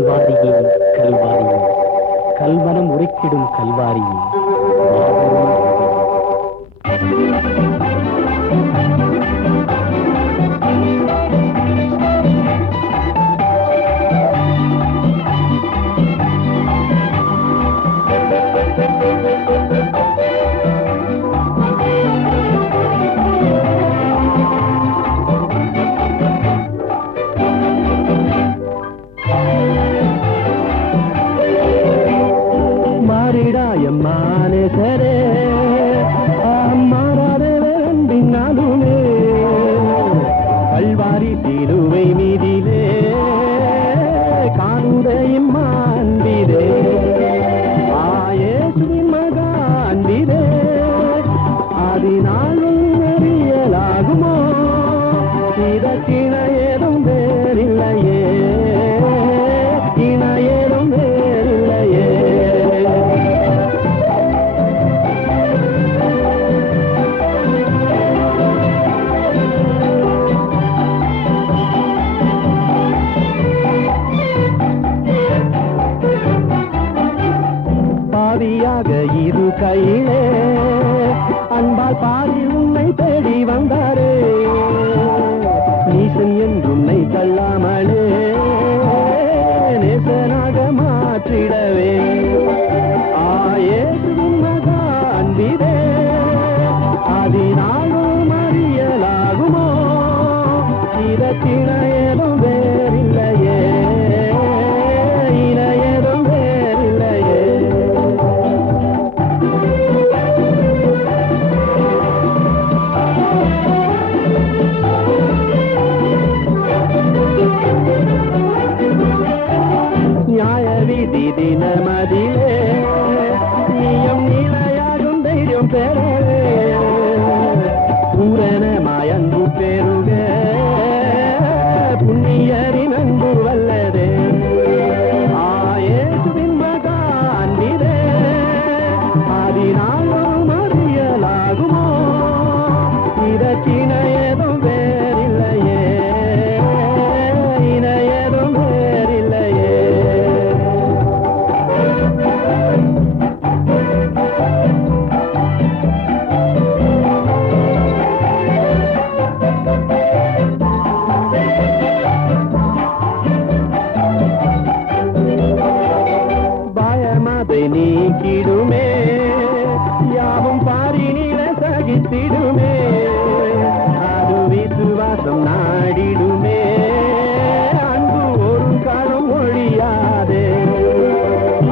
கல்வாரியே கல்வாரியே, கல்வனம் உரைக்கிடும் கல்வாரியே. கையிலே அன்பால் பாடி உன்னை தேடி வந்தாரே, நீசன் என்றுன்னை தள்ளாமலே நேசனாக மாற்றிடவே. ஆயேசுவின் மகா அன்பிலே அதினாலும் அறியலாகுமோ, இதத்தின ஏதும் வேறில்லையே, இணையதும் வேறில்லையே. தினமதிலே நீயும் நிலையாகும் தைரியம் பெறவே, பூரணமாய் அன்பு பெருக புண்ணியரின் அன்பு வல்லதே. ஆயேசுவின் மகா அன்பிலே அதினாலும் அறியலாகுமோ, இதற்கின ஏதும் வேறில்லையே, இணையதும் வேறில்லையே. பயமதை நீக்கிடுமே, யாவும் பாரினில சகித்திடுமே, அது விசுவாசம் நாடிடுமே, அன்பு ஒரு காலம் ஒழியாதே.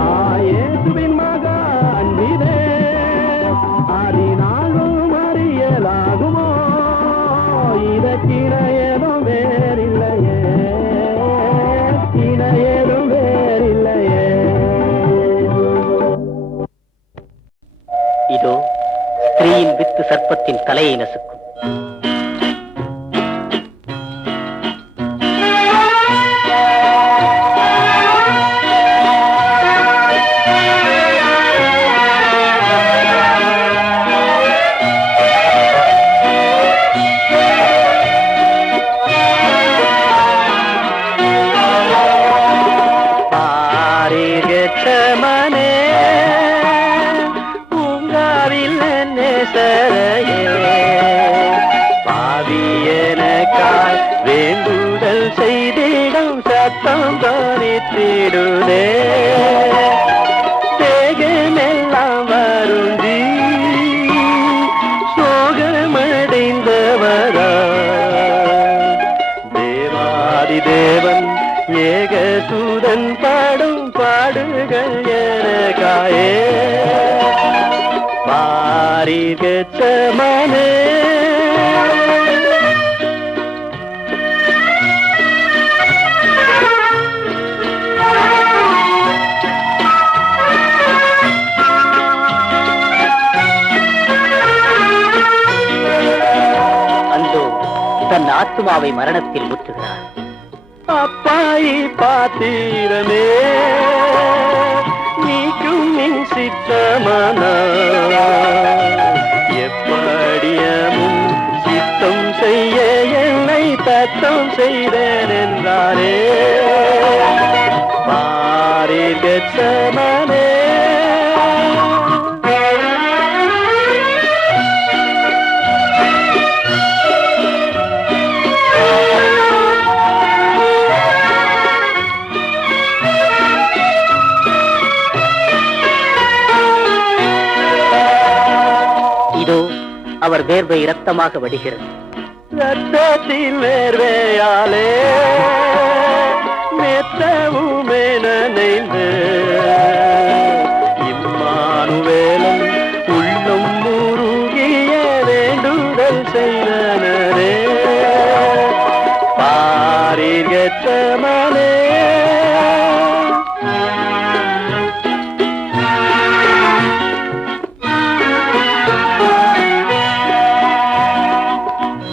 ஆயேசுவின் மகா அன்பிலே அதினாலும் அறியலாகுமோ, இதற்கின ஏதும் வேறில்லையே, இணையதும் வேறில்லையே. இதோ ஸ்திரீயின் வித்து சர்ப்பத்தின் தலையை நசுக்கும். வேண்டுதல் செய்திடம் சத்தம் தோனித்திடுதே, தேகமெல்லாம் வருந்தி சோகமடைந்தவரா, தேவாதி தேவன் ஏகசூதன் பாடும் பாடுகள் எனக்காயே. பாரிர் கெத்செமனே தன் ஆத்மாவை மரணத்தில் முற்றுகிறார். அப்பாயி பாத்திரமே நீக்கும் நின் சித்தமானா, எப்படியமும் சித்தம் செய்ய என்னை தத்தம் செய்தேன் என்றாரே. கெத்செமனே. அவர் வேர்வை இரத்தமாக வடிகிறது. ரத்தத்தில் வேர்வையாலே மெத்தவுமே நனைந்து இம்மானுவேலும் உள்ளும் முருகிய வேண்டுதல் செய்தனரே. பாரீர் கெத்செமனே.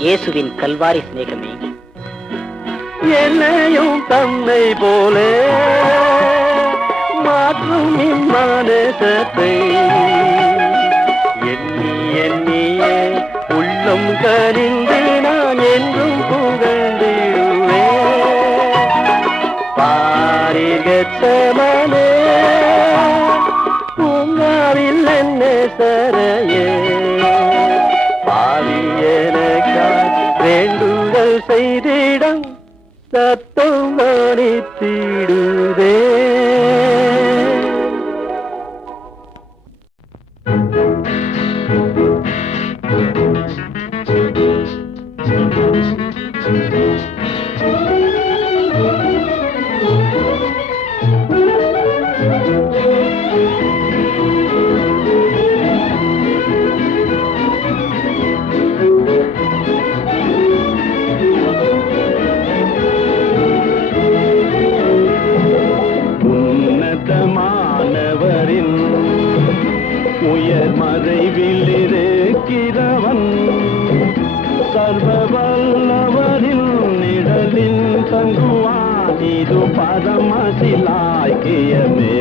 இயேசுவின் கல்வாரி சிநேகமே, என்னையும் தம்மை போலே மாற்றும் இம்மானசத்தை எண்ணி எண்ணியே உள்ளம் கனிந்து நான் என்றும் புகழ்ந்திடுவேன். பாரீர் கெத்செமனே. பூங்காவில் என்ன சரையே வேண்டுதல் செய்திடம் சத்தம் கணித்திடுதே. உயர் மறைவில் இருக்கிறவன் சர்வ வல்லவரின் நிழலில் தங்குவான். இது பரமசிலாக்கியமே.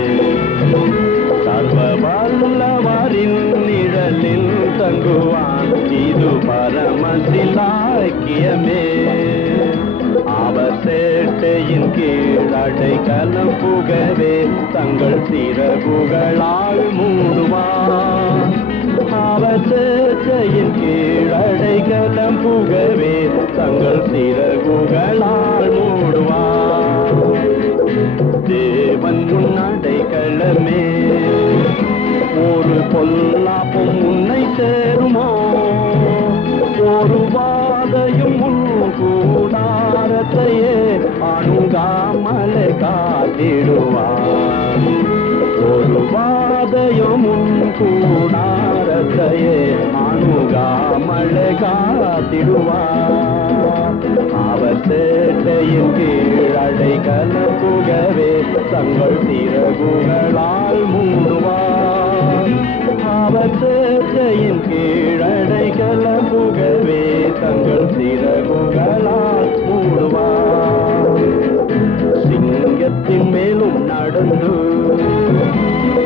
சர்வ வல்லவரின் நிழலில் தங்குவான். இது பரமசிலாக்கியமே. அவர் சேட்டையின் கீழ் அடைக்கலம் புகவே தங்கள் சிறகுகளால் மூடுவார். அவர் சேட்டையின் கீழ் அடைக்கலம் புகவே தங்கள் சிறகுகளால் மூடுவார். தேவன் உன் அடைக்கலமே, ஒரு பொல்லாப்பும் உன்னை சேருமோ? ஒரு வாதையும் உன் கூடாரத்தையே அணுகாமலை காத்திடுவார். ஒரு வாதையும் உன் கூடாரத்தையே அணுகாமலை காத்திடுவார். அவர் சேட்டையின் கீழ் அடைக்கலம் புகவே தங்கள் சிறகுகளால் மூடுவார். அவர் சேட்டையின் கீழ் அடைக்கலம் புகவே தங்கள் சிறகுகளால் மூடுவார். சிங்கத்தின் மேலும் நடந்து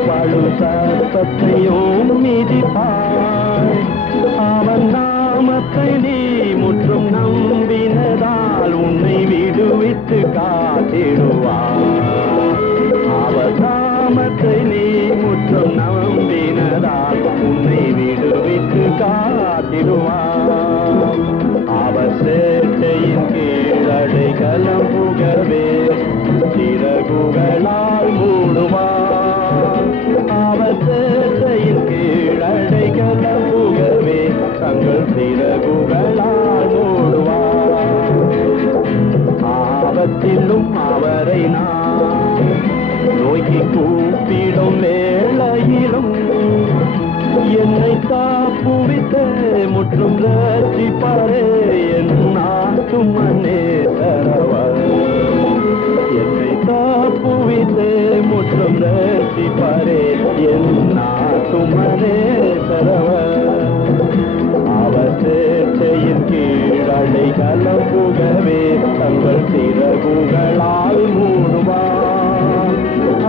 பழு சர்ப்பத்தையும் மிதிப்பாய். அவன் நாமத்தை நீ முற்றும் நம்பினதால் உன்னை விடுவித்து காத்திடுவார். அவர் நாமத்தை நீ முற்றும் நம்பினதால் உன்னை விடுவித்து காத்திடுவார். அவர் சேட்டையின் கீழ் அடைக்கலம் புகவே சிறகுகளால் மூடுவார். அவர் சேட்டையின் கீழ் அடைக்கலம் புகவே தங்கள் சிறகுகளால் மூடுவார். ஆபத்திலும் அவரை நான் நோக்கி கூப்பிடும் வேளையிலும் என்னை தாப்புவித்த முற்றும் ரட்சிப்பாரே என் ஆத்துமனே சரவர். என்னை தாப்புவித்த முற்றும் ரட்சிப்பாரே என் ஆத்துமனே சரவர். அவர் சேட்டையின் கீழ் அடைக்கலம் புகவே தங்கள் சிறகுகளால் மூடுவார்.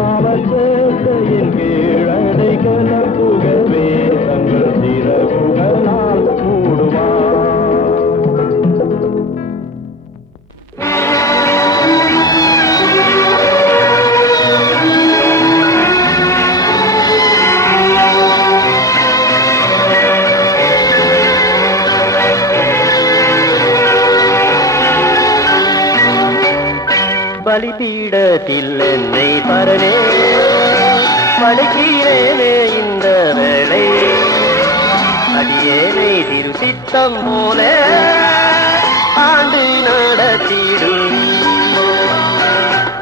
அவர் சேட்டையின் கீழ் அடைக்கலம் புகவே தங்கள் சிறகுகளால் மூடுவார். பலிபீடத்தில் என்னை பரனே படைக்கிறேனே இந்த வேளை அடியேனை திருசித்தம் போல ஆண்டு நடத்திடும்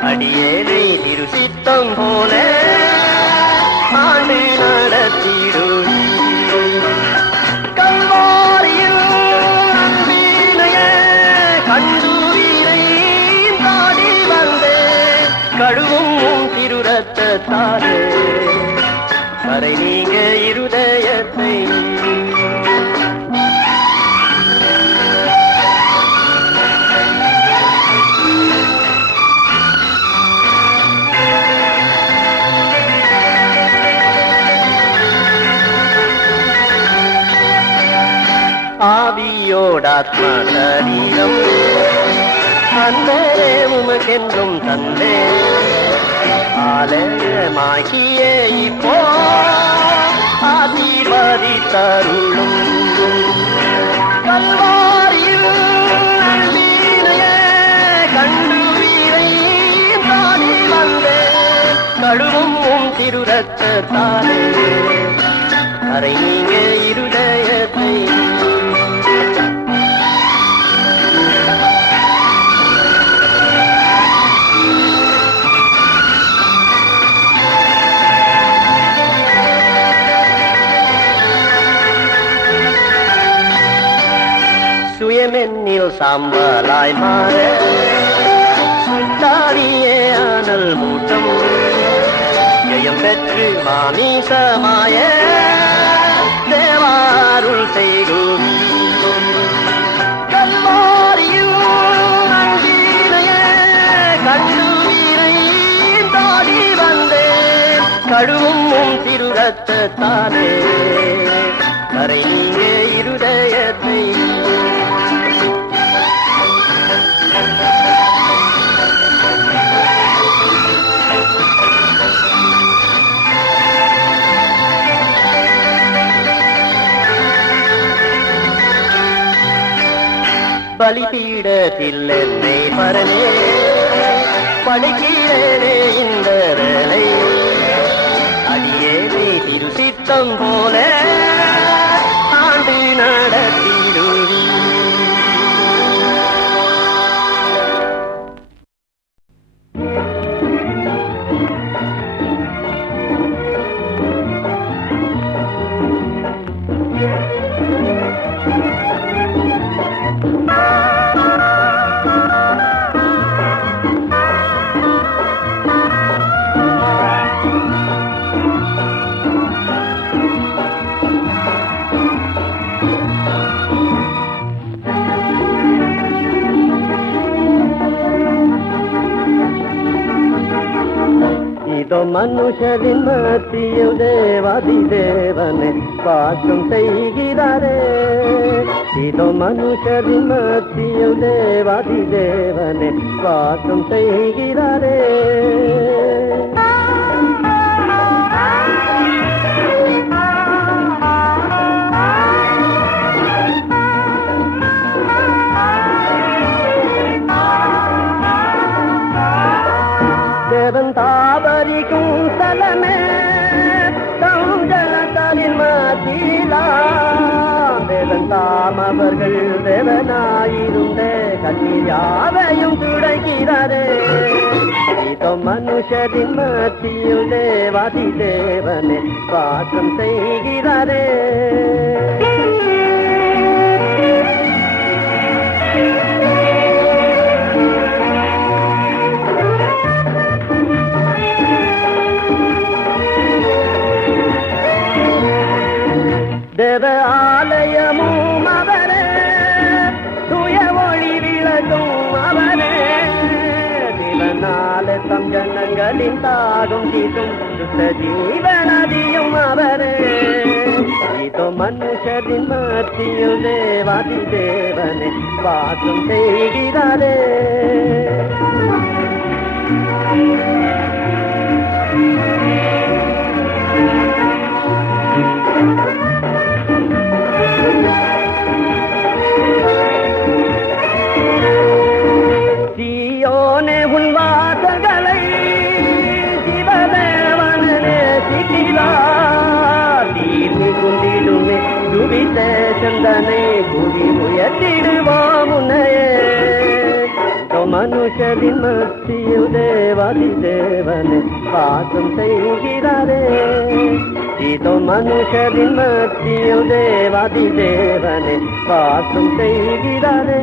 அடியேனை திருசித்தம் போல ஆண்டு நடத்திடும் கல்வாரியில் அன்பினைய கண்டுவீரை தாடி வந்தே கழுவும் திருரத்தாலே கரை நீங்க இருதயத்தை ஆவியோடாத்ம சரீரம் அன்பே உமக்கென்றும் தந்தே ஆலயமாகிய இப்போ ஆசீர்வதித்தருளும் கல்வாரியில் அன்பினைய கண்டுவீரை தாடி வந்தே கழுவும் திருரத்தாலே கரை நீங்க இருதயத்தை சுயமென்னில் சாம்பலாய் மாற சுத்தாடியே அனல் மூட்டம் ஜெயம் பெற்று மாமீசமாய தேவாருள் செய்கும் கல்வாரியில் அங்கீனைய கண்டுவீரை தாடி வந்தேன் கழுவும் திருரத்தாலே கரை நீங்க இருதயத்தை பலிபீடத்தில் என்னை பரனே படைக்கிறேனே இந்த வேளை அடியேனை திருசித்தம் போல ஆண்டு நடத்திடும் இதோ மனுஷரின் மத்தியில் தேவாதி தேவனை வாசம் செய்கிறாரே இதோ மனுஷரின் மத்தியில் தேவாதி தேவனை வாசம் செய்கிறாரே தேவன் தாபரிக்கும் ஸ்தலமே தம் ஜனத்தாரின் மத்தியிலா தேவன் தாம் அவர்கள் தேவனாயிருந்த கண்ணீர் யாவையும் துடைக்கிறாரே இதோ மனுஷரின் மத்தியில் தேவாதி தேவனை வாசம் செய்கிறாரே தேவ ஆலயமும் அவரே தூய ஒளி விளக்கும் அவரே தேவனால தம் ஜனங்களின் தாகும் தீர்க்கும் சுத்த ஜீவனதியும் அவரே இதோ மனுஷரின் மத்தியில் தேவாதி தேவனை வாசம் செய்கிறாரே சீயோனே உன் சுவிசேஷந்தனை கூடி உயர்த்திடுவோம் உன்னையே. மனுஷரின் மத்தியில் தேவாதி தேவனை வாசம் செய்கிறாரே. இதோ மனுஷரின் மத்தியில் தேவாதி தேவனை வாசம் செய்கிறாரே.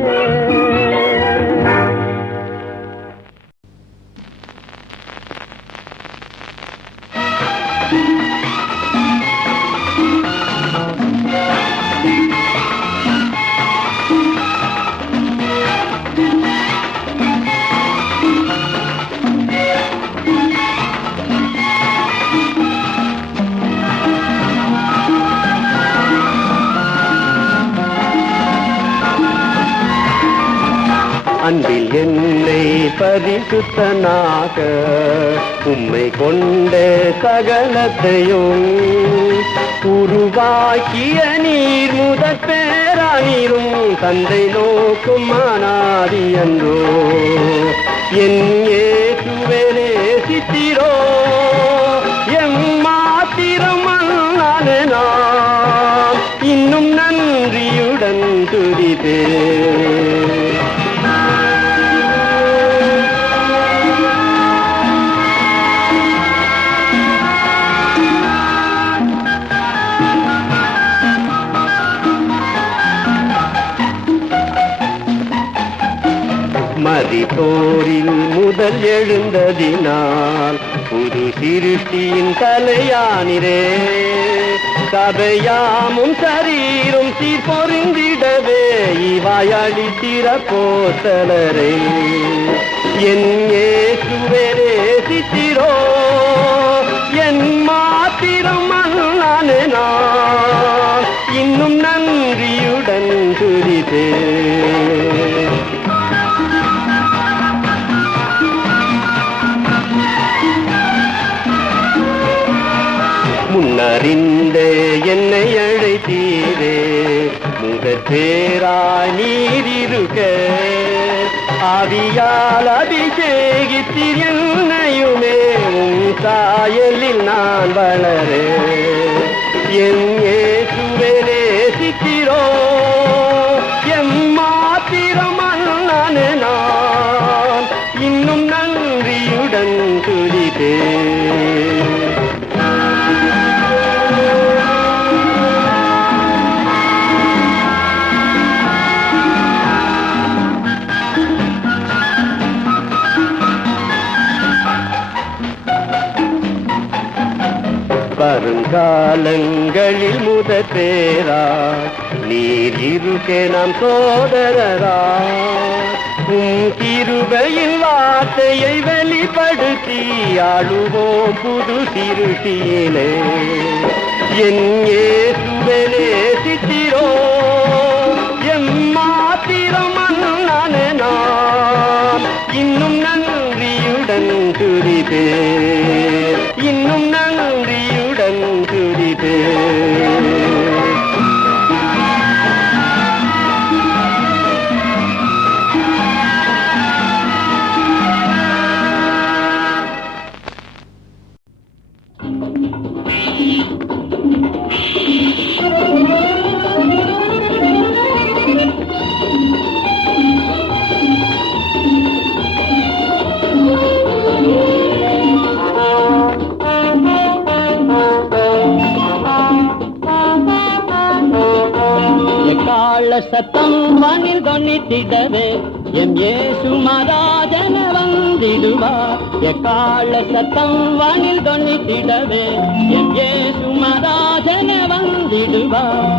அன்பில் என்னை பரிசுத்தனாக உம்மை கொண்ட சகலத்தையும் உருவாக்கிய நீர் முதற் பேரானீரும் தந்தை நோக்கும் அநாதி என்றோ என் இயேசுவே நேசித்தீரோ எம் மாத்திரம் அல்லாதே நான் இன்னும் நன்றியுடன் துதிப்பேன். மரித்தோரில் முதல் எழுந்ததினால் புது சிருஷ்டியின் தலையானிரே. சபையாமும் சரீரும் சீர்பொருந்திடவே இவாயளித்திர போத்தலரே. என் இயேசுவே நேசித்தீரோ என் மாத்திரம் அல்லானே நான் இன்னும் நன்றியுடன் துதிப்பேன். முன்னறிந்தே என்னை அழைத்தீரே முதற் பேராய் நீரிருக்க ஆவியால் அபிஷேகித்தீர் என்னையுமே உம் சாயலில் நான் வளரே. என் இயேசுவே நேசித்தீரோ எம் மாத்திரம் அல்லானே நான் இன்னும் நன்றியுடன் துதிப்பேன். வருங்காலங்களில் முதற் பேரா நீர் இருக்கே நாம் சோதரரா. உம் கிருபையின் வார்த்தையை வெளிப்படுத்தி ஆளுவோம் புது சிருஷ்டியிலே. என் இயேசுவே நேசித்தீரோ எம் மாத்திரம் அல்லானே நான் இன்னும் நன்றியுடன் துதிப்பேன். இன்னும் நன்றியுடன் துதிப்பேன். சத்தம் வானில் தொன்னித்திடவே எம் இயேசு மகாஜன வந்திடுவார். எக்கால சத்தம் வானில் தொன்னித்திடவே எம் இயேசு மகாஜன வந்திடுவார்.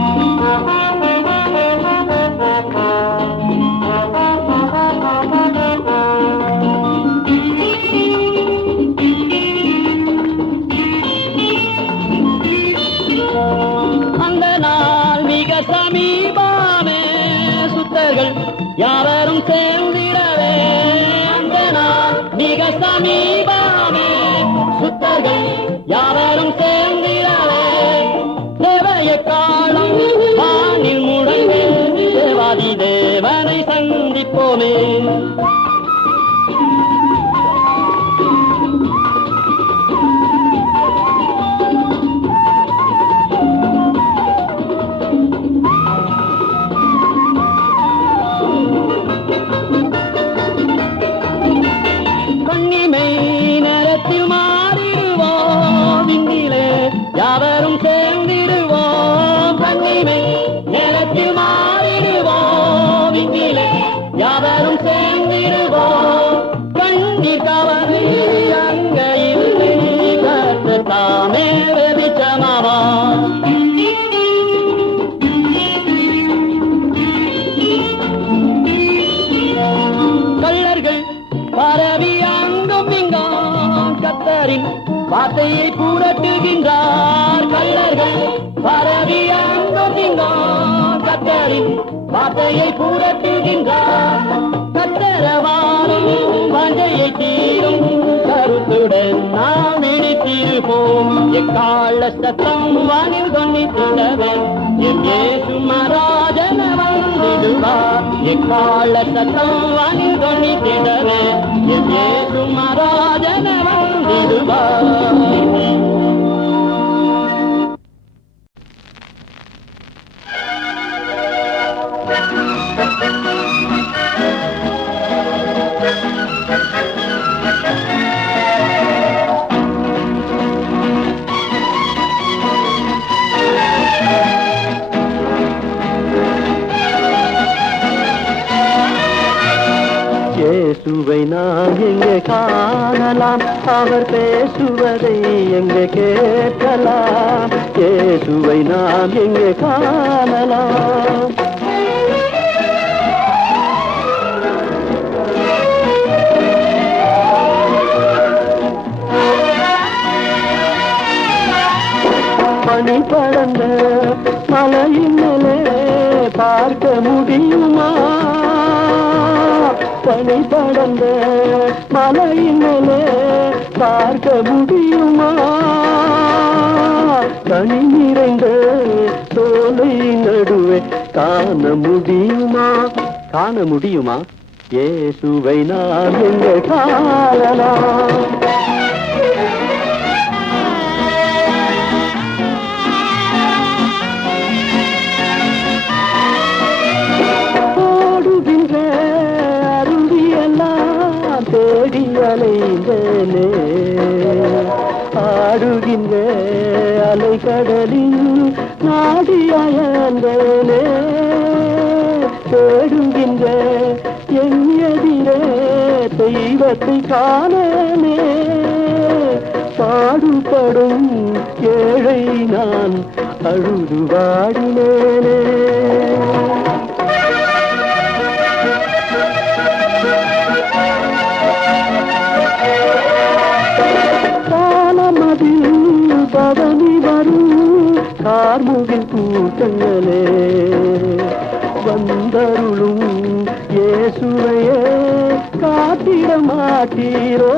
அந்த நாள் மிக சமீபமே சுத்தர்கள் யாவரும் சேர்ந்திடவே. அந்த நாள் மிக சமீபமே சுத்தர்கள் யாவரும் சேர்ந்திடவே. தேவைய காலம் வானில் முழங்கு தேவாதி தேவனை சந்திப்போமே. கத்தரின் வார்த்தையை புரட்டுகின்றார். கள்ளர்கள் பரவி அங்குகின்றார். கத்தரின் வார்த்தையை புரட்டுகின்றார். கத்தரவாரும் வஞ்சையை தீரும் கருத்துடன் நாம் இடித்திருப்போம். எக்கால சத்தம் வானில் தொன்னித்திடவே என் இயேசு மகாராஜன் வந்திடுவார். எக்கால சத்தம் வானில் தொன்னித்திடவே என் இயேசு மகாராஜன் வந்திடுவார். இயேசுவை நாம் எங்கே காணலாம், அவர் பேசுவதை எங்கே கேட்கலாம். இயேசுவை நாம் எங்கே காணலாம். பனி படர்ந்த மலையின் மேலே பார்க்க முடியுமா? பனி படர்ந்த மலையின் மேலே பார்க்க முடியுமா? கனி நிறைந்த சோலை நடுவே காண முடியுமா? காண முடியுமா? இயேசுவை நாம் எங்கே காணலாம். தேடி அலைந்தனே ஆடுகின்ற அலைக்கடலில் நாடி அயர்ந்தனே. தேடுகின்ற என் எதிரே தெய்வத்தை காணனே. பாடுபடும் ஏழை நான் அழுது வாடினேனே. பவனி வரும் கார்முகில் கூட்டங்களே வந்தருளும் இயேசுவையே காத்திட மாட்டீரோ?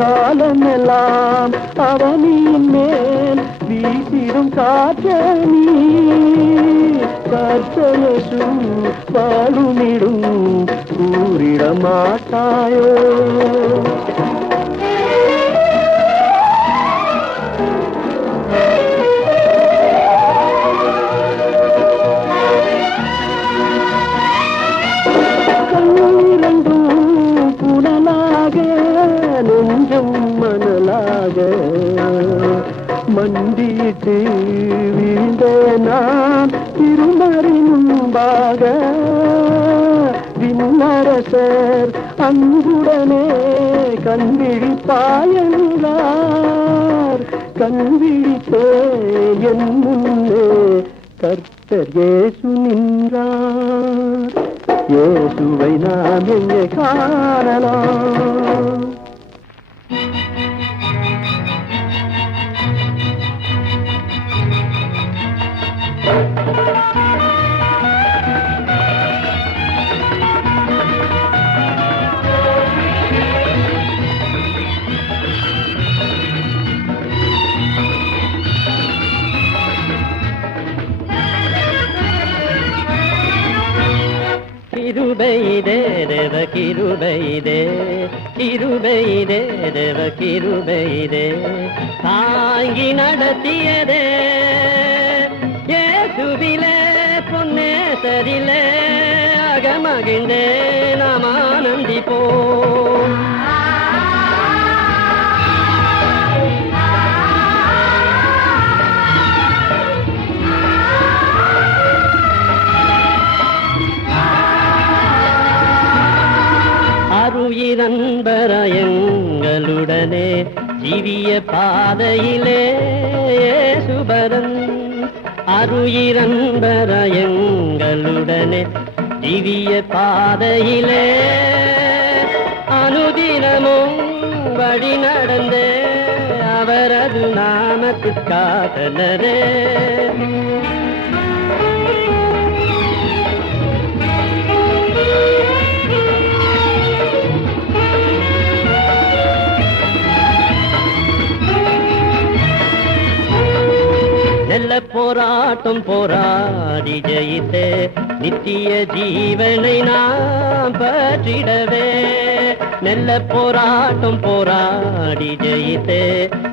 காலமெல்லாம் அவனியின் மேல் வீசிடும் காற்றணி கர்த்தயேசு பாடுமிடும் கூறிட மாட்டாயோ? நெஞ்சம் மணலாக மண்டியிட்டு வீழ்ந்த நான் திருமறி முன்பாக விண்ணரசர் அன்புடனே கண்விழிப்பாயன்றார். கண்விழித்தே என் முன்னே கர்த்தர் இயேசு நின்றார். இயேசுவை நாம் எங்கே காணலாம். கிருபையிதே தேவ கிருபையிதே, கிருபையிதே தேவ கிருபையிதே, தாங்கி நடத்தியதே இயேசுவிலே பொன்னேசரிலே அகமகிழ்ந்தே நாம் ஆனந்திப்போம். அருயிரன்பரயங்களுடனே ஜீவிய பாதையிலே சுபரன். அருயிரன்பரயங்களுடனே ஜீவிய பாதையிலே அனுதினமும் வழி நடந்தே அவரது நாமத்துக்காதலரே. நல்ல போராட்டம் போராடி ஜெயித்தே நித்திய ஜீவனை நாம் பற்றிடவே. நல்ல போராட்டம் போராடி ஜெயித்தே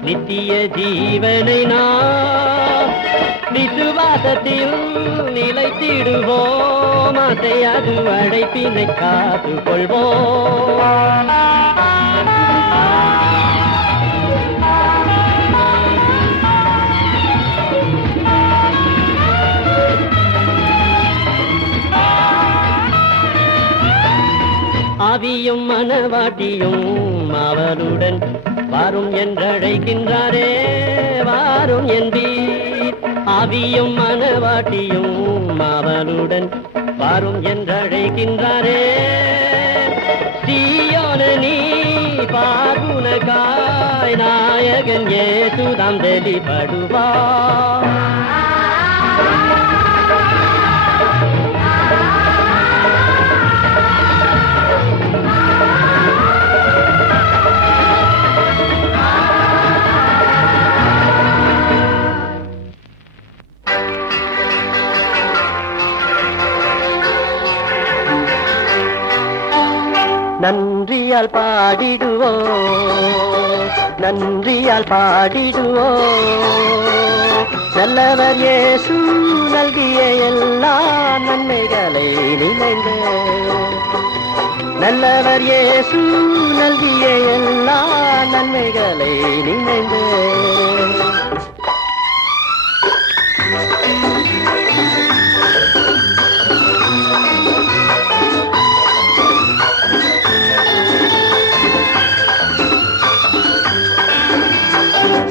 நித்திய ஜீவனை நாம் விசுவாசத்தில் நிலைத்திடுவோம். அசையாது அழைப்பினை காத்து கொள்வோம். ஆவியும் மனவாட்டியும் அவருடன் வாரும் என்றழைக்கின்றாரே, வாரும் என்பீர். ஆவியும் மனவாட்டியும் அவருடன் வாரும் என்றழைக்கின்றாரே. சீயோனே நீ பாகுனகாய் நாயகன் இயேசுதாம் வெளிப்படுவார். நன்றியால் பாடிடுவோ, நன்றியால் பாடிடுவோ. நல்லவர் இயேசு நல்கிய எல்லா நன்மைகளை நினைந்து, நல்லவர் இயேசு நல்கிய எல்லா நன்மைகளை நினைந்து.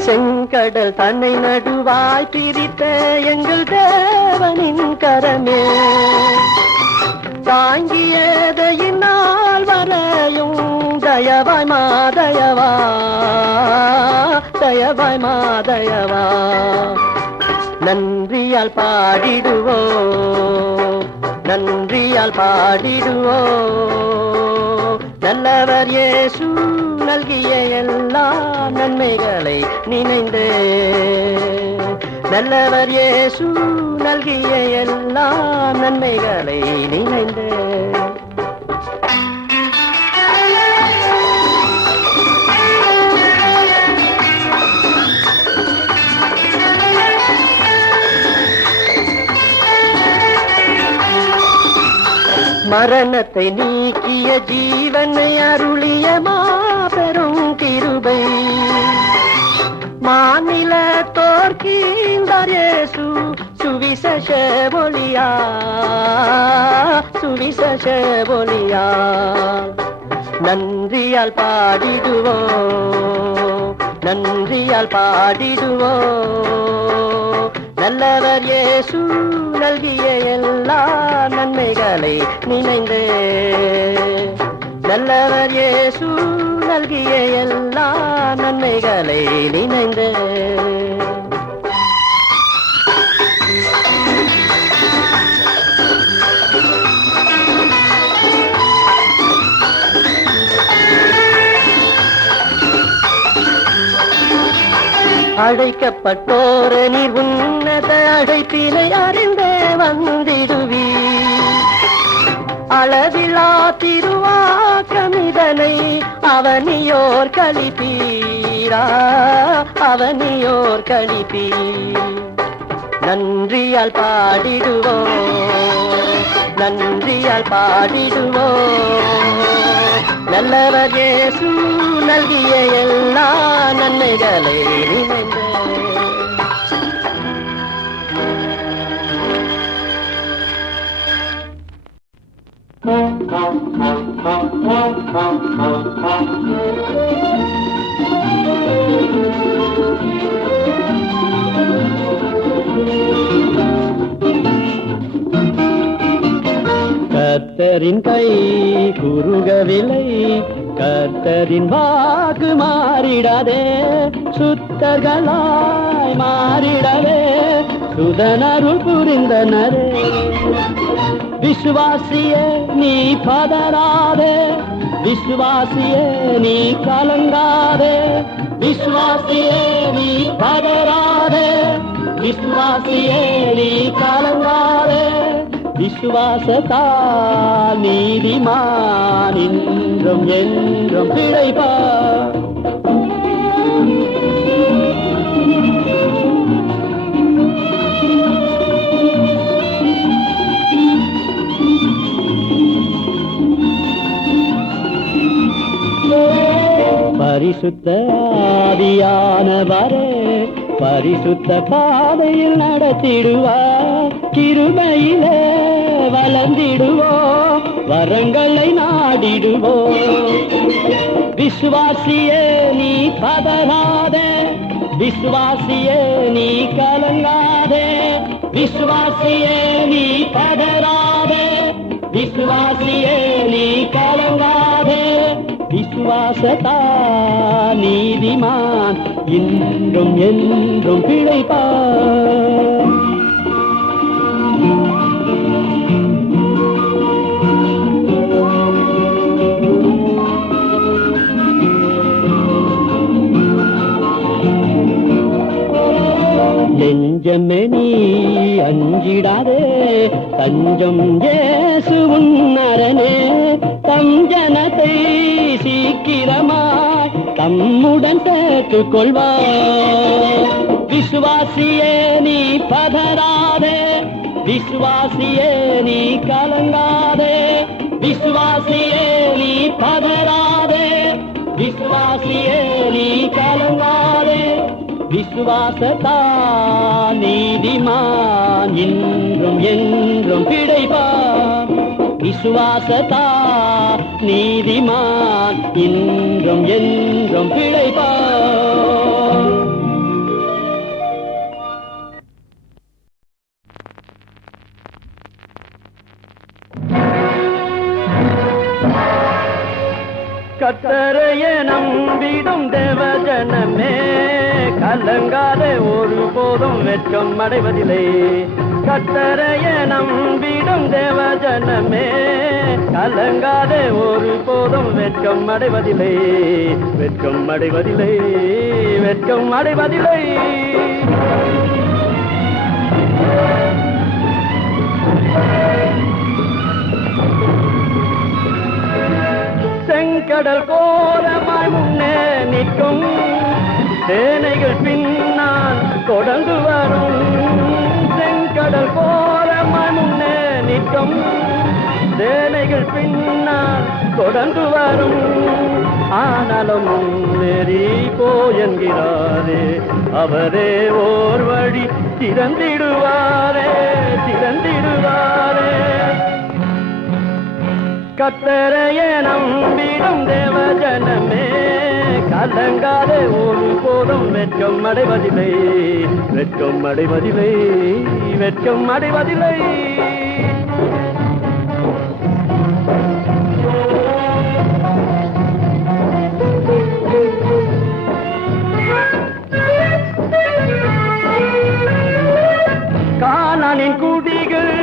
செங்கடல் தன்னை நடுவாய் பிரித்த எங்கள் தேவனின் கரமே, தாங்கியதையினால் வரையும் தயவாய் மாதயவா, தயவாய் மாதயவா. நன்றியால் பாடிடுவோ, நன்றியால் பாடிடுவோ. நல்லவர் இயேசு நல்கிய எல்லா நன்மைகளை நினைந்து, நல்லவர் இயேசு நல்கிய எல்லா நன்மைகளை நினைந்து. மரணத்தை நீக்கிய ஜீவனை அருளிய மாபெரும் கிருபை, மாநில தோற்கின்றார் இயேசு சுவிசேஷ ஒளியா, சுவிசேஷ ஒளியா. நன்றியால் பாடிடுவோ, நன்றியால் பாடிடுவோ. நல்லவர் இயேசு நல்கிய எல்லா நன்மைகளை நினைந்து, நல்லவர் இயேசு நல்கிய எல்லா நன்மைகளை நினைந்து. அழைக்கப்பட்டோர நீர் உன்னத அழைப்பினை அறிந்தே வந்திடுவி. அளவிலா திருவாக்கமிதனை அவனியோர் கழிப்பீரா, அவனியோர் கழிப்பீர். நன்றியால் பாடிடுவோ, நன்றியால் பாடிடுவோ. நல்லவர் இயேசு நல்கிய எல்லா நன்மைகளை நினைந்து. கர்த்தரின் கை குறுகவில்லை, கர்த்தரின் வாக்கு மாறிடாதே, சுத்தர்களாய் மாறிடவே சுதனருள் புரிந்தனரே. விசுவாசியே நீ பதறாதே, விசுவாசியே நீ கலங்காதே, விசுவாசியே நீ பதறாதே, விசுவாசியே நீ கலங்காதே. விசுவாசத்தால் நீதிமான் இன்றும் என்றும் பிழைப்பார். பரிசுத்த ஆவியானவரே பரிசுத்த பாதையில் நடத்திடுவார். கிருபையிலே வளர்ந்திடுவோம், வரங்களை நாடிடுவோம். விசுவாசியே நீ பதறாதே, விசுவாசியே நீ கலங்காதே, விசுவாசியே நீ பதறாதே, விசுவாசியே நீ கலங்காதே. விசுவாசத்தா நீதிமான் இன்றும் என்றும் பிழைப்பார். நெஞ்சமே நீ அஞ்சிடாதே, தஞ்சம் இயேசு உன்னரனே. தம் ஜனத்தை சீக்கிரமாய் தம்முடன் சேர்த்துக் கொள்வார். விசுவாசியே நீ பதறாதே, விசுவாசியே நீ கலங்காதே, விசுவாசியே நீ பதறாதே, விசுவாசியே நீ கலங்காதே. விசுவாசத்தா நீதிமான் இன்றும் என்றும் பிழைப்பார். விசுவாசத்தா நீதிமான் இன்றும் என்றும் பிழைப்பார். கர்த்தரையே நம்பிடும் தேவஜனமே, கலங்காதே ஒருபோதும் வெட்கம் அடைவதில்லை. கர்த்தரையே நம்பிடும் தேவஜனமே, கலங்காதே ஒருபோதும் வெட்கம் அடைவதில்லை, வெட்கம் அடைவதில்லை, வெட்கம் அடைவதில்லை. செங்கடல் கோரமாய் முன்னே நிற்கும், சேனைகள் பின்னால் தொடர்ந்து வரும். செங்கடல் கோரமாய் முன்னே நிற்கும், சேனைகள் பின்னால் தொடர்ந்து வரும். ஆனாலும் முன்னேறி போயென்கிறாரே, அவரே ஓர் வழி திறந்திடுவாரே, திறந்திடுவாரே. கர்த்தரையே நம்பிடும் தேவஜனமே, கலங்காதே ஒருபோதும் வெட்கம் அடைவதில்லை, வெட்கம் அடைவதில்லை, வெட்கம் அடைவதில்லை. கானானின் குடிகள்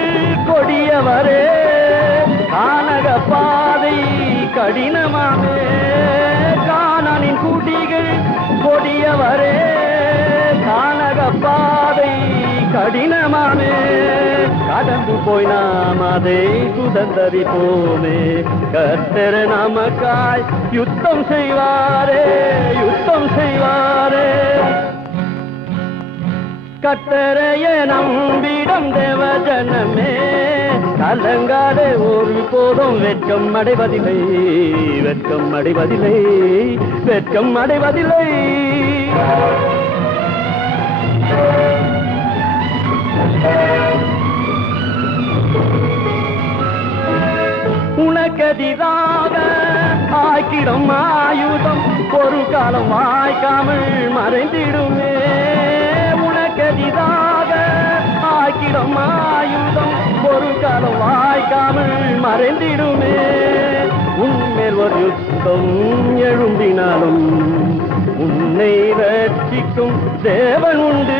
கொடியவரே, கானக பாதை கடினமாமே. கானானின் குடிகள் கொடியவரே, கானக பாதை கடினமாமே. கடந்து போய் நாம் அதை சுதந்தரிப்போமே. கர்த்தர் நமக்காய் யுத்தம் செய்வாரே, யுத்தம் செய்வாரே. கர்த்தரையே நம்பிடும் தேவஜனமே, கலங்காதே ஒருபோதும் வெட்கம் அடைவதில்லை, வெட்கம் அடைவதில்லை, வெட்கம் அடைவதில்லை. உனக்கெதிராக ஆக்கிடும் ஆயுதம் ஒரு காலம் வாய்க்காமல் மறைந்திடுமே. உனக்கெதிராக ஆக்கிடும் ஆயுதம் ஒரு காலம் வாய்க்காமல் மறைந்திடுமே. உண்மை மேல் ஒரு யுத்தம் எழும்பினாலும் உன்னை ரட்சிக்கும் தேவன் உண்டு,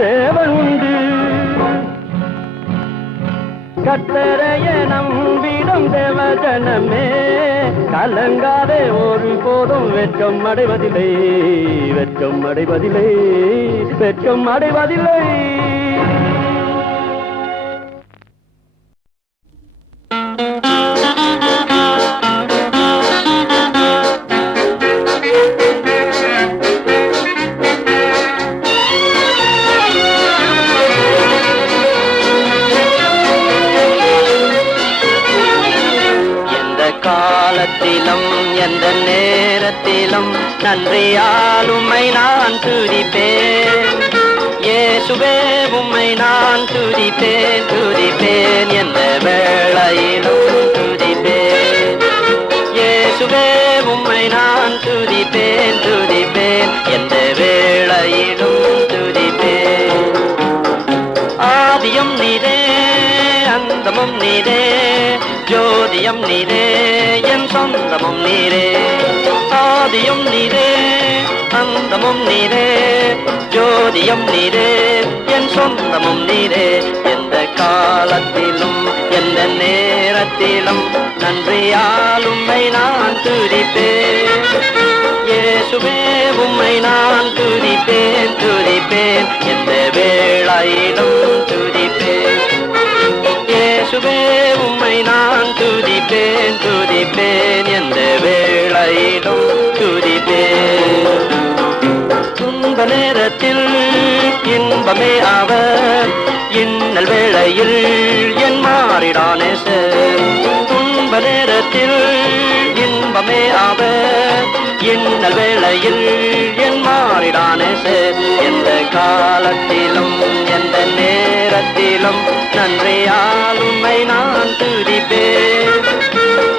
தேவன் உண்டு. கர்த்தரைய நம்பிடும் தேவஜனமே, கலங்காதே ஒரு போதும் வெட்கம் அடைவதில்லை, வெட்கம் அடைவதில்லை, வெட்கம் அடைவதில்லை. காலத்திலும் எந்த நேரத்திலும் நன்றியால் உம்மை நான் துதிப்பேன். இயேசுவே உம்மை நான் துதிப்பேன், துதிப்பேன், எந்த வேளையிலும் துதிப்பேன். இயேசுவே உம்மை நான் துதிப்பேன், துதிப்பேன், எந்த வேளையிலும் துதிப்பேன். ஆதியும் நீரே அந்தமும் நீரே, ஜோதியம் நீரே என் சொந்தமும் நீரே. ஆதியும் நீரே அந்தமும் நீரே, ஜோதியம் நீரே என் சொந்தமும் நீரே. எந்த காலத்திலும் எந்த நேரத்திலும் நன்றியால் உம்மை நான் துதிப்பேன். இயேசுவே உம்மை நான் துதிப்பேன், துதிப்பேன், எந்த வேளையிலும் துதிப்பேன். இயேசுவே உம்மை நான் துதிப்பேன், துதிப்பேன், எந்த வேளையிலும் துதிப்பேன். துன்ப நேரத்தில் இன்பமே அவர், இன்னல் வேளையில் என் மாறிடானே சார். துன்ப நேரத்தில் இன்பமே அவர், இன்னல் வேளையில் என் மாறிடானே சார். எந்த காலத்திலும் எந்த நேரத்திலும் நன்றியால் உம்மை நான் துதிப்பேன்.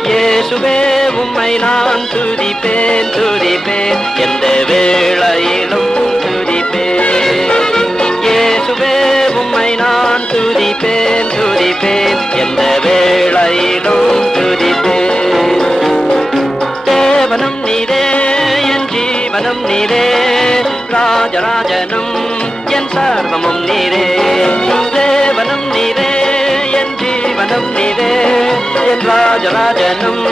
இயேசுவே உம்மை நான் துதிப்பேன், துதிப்பேன், எந்த வேளையிலும் துதிப்பேன். இயேசுவே உம்மை நான் துதிப்பேன், துதிப்பேன், எந்த வேளையிலும் துதிப்பேன். தேவனும் நீரே என் ஜீவனும் நீரே, ராஜராஜனும் என் சர்வமும் நீரே. தேவனும் நீரே என் ஜீவனும் நீரே, என் ராஜராஜனும்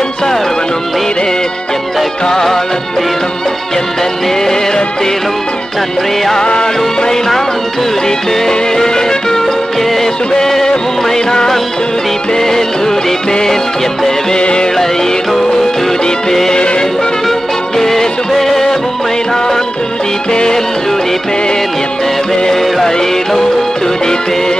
என் சர்வனும் நீரே. எந்த காலத்திலும் எந்த நேரத்திலும் நன்றியால் உம்மை நான் துதிப்பேன். இயேசுவே உம்மை நான் துதிப்பேன், துதிப்பேன், எந்த வேளையிலும் துதிப்பேன். இயேசுவே உம்மை நான் துதிப்பேன், துதிப்பேன், எந்த வேளையிலும் துதிப்பேன்.